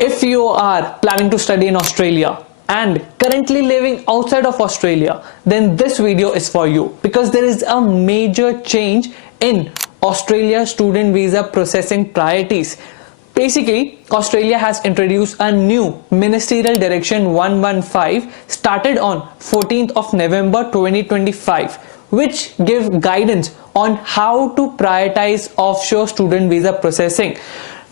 If you are planning to study in Australia and currently living outside of Australia, then this video is for you, because there is a major change in Australia student visa processing priorities. Basically, Australia has introduced a new Ministerial Direction 115 started on 14th of November 2025, which give guidance on how to prioritize offshore student visa processing.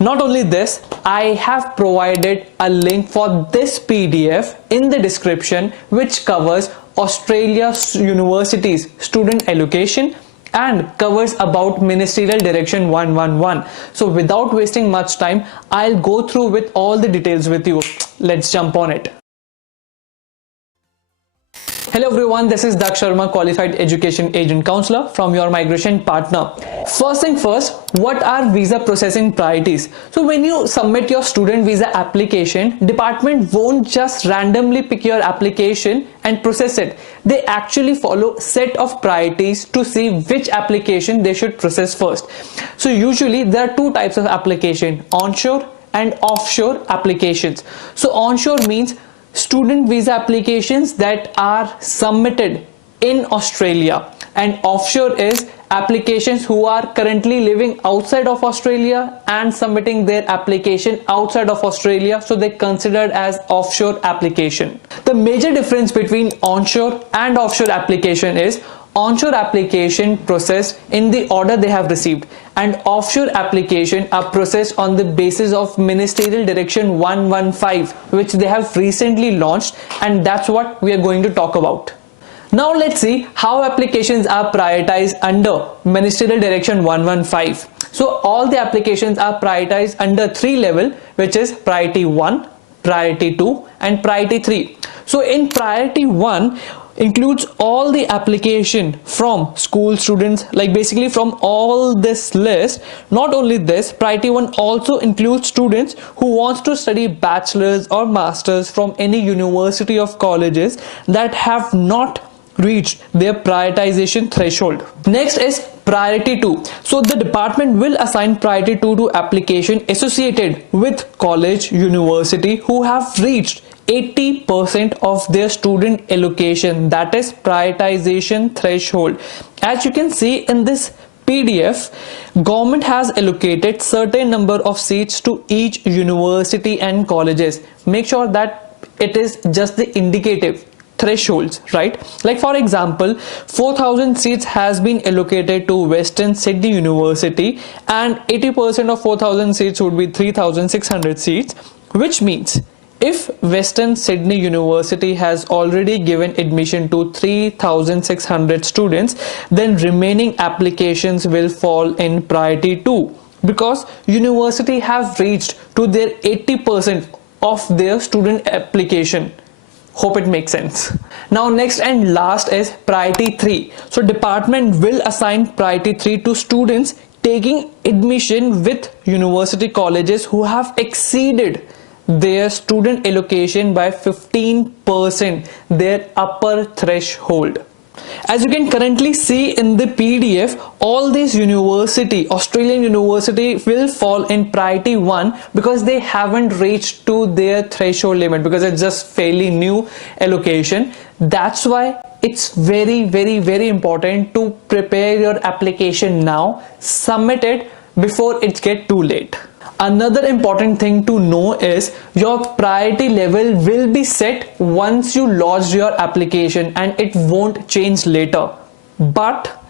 Not only this, I have provided a link for this PDF in the description, which covers Australia's universities student allocation and covers about Ministerial Direction 111. So without wasting much time, I'll go through with all the details with you. Let's jump on it. Hello everyone, this is Daksh Sharma, Qualified Education Agent Counselor from your migration partner. First thing first, what are visa processing priorities? So when you submit your student visa application, department won't just randomly pick your application and process it. They actually follow a set of priorities to see which application they should process first. So usually there are two types of application, onshore and offshore applications. So onshore means student visa applications that are submitted in Australia, and offshore is applications who are currently living outside of Australia and submitting their application outside of Australia, so they considered as offshore application. The major difference between onshore and offshore application is onshore application processed in the order they have received, and offshore application are processed on the basis of Ministerial Direction 115, which they have recently launched, and that's what we are going to talk about. Now let's see how applications are prioritized under Ministerial Direction 115. So all the applications are prioritized under 3 levels, which is priority 1, priority 2 and priority 3. So in priority 1 includes all the application from school students, like basically from all this list. Not only this, priority 1 also includes students who wants to study bachelor's or master's from any university of colleges that have not reached their prioritization threshold. Next is priority 2. So the department will assign priority 2 to application associated with college, university who have reached 80% of their student allocation, that is prioritization threshold. As you can see in this PDF, government has allocated certain number of seats to each university and colleges. Make sure that it is just the indicative thresholds, right? Like for example, 4,000 seats has been allocated to Western Sydney University, and 80% of 4,000 seats would be 3,600 seats, which means if Western Sydney University has already given admission to 3,600 students, then remaining applications will fall in priority 2, because university have reached to their 80% of their student application. Hope it makes sense. Now next and last is priority 3. So department will assign priority 3 to students taking admission with university colleges who have exceeded their student allocation by 15%, their upper threshold. As you can currently see in the PDF, all these Australian university will fall in priority 1 because they haven't reached to their threshold limit, because it's just fairly new allocation. That's why it's very important to prepare your application now, submit it before it gets too late. Another important thing to know is your priority level will be set once you lodge your application, and it won't change later. But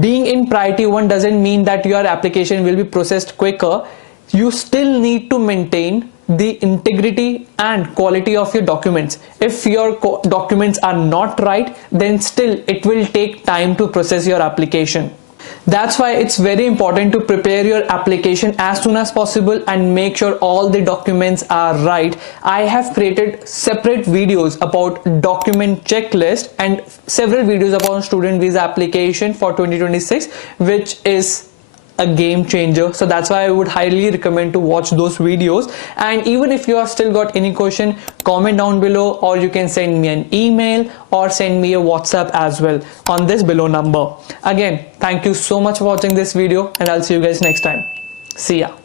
being in priority 1 doesn't mean that your application will be processed quicker. You still need to maintain the integrity and quality of your documents. If your documents are not right, then still it will take time to process your application. That's why it's very important to prepare your application as soon as possible and make sure all the documents are right. I have created separate videos about document checklist and several videos about student visa application for 2026, which is a game changer. So that's why I would highly recommend to watch those videos. And even if you have still got any question, comment down below, or you can send me an email or send me a WhatsApp as well on this below number. Again, thank you so much for watching this video, and I'll see you guys next time. See ya.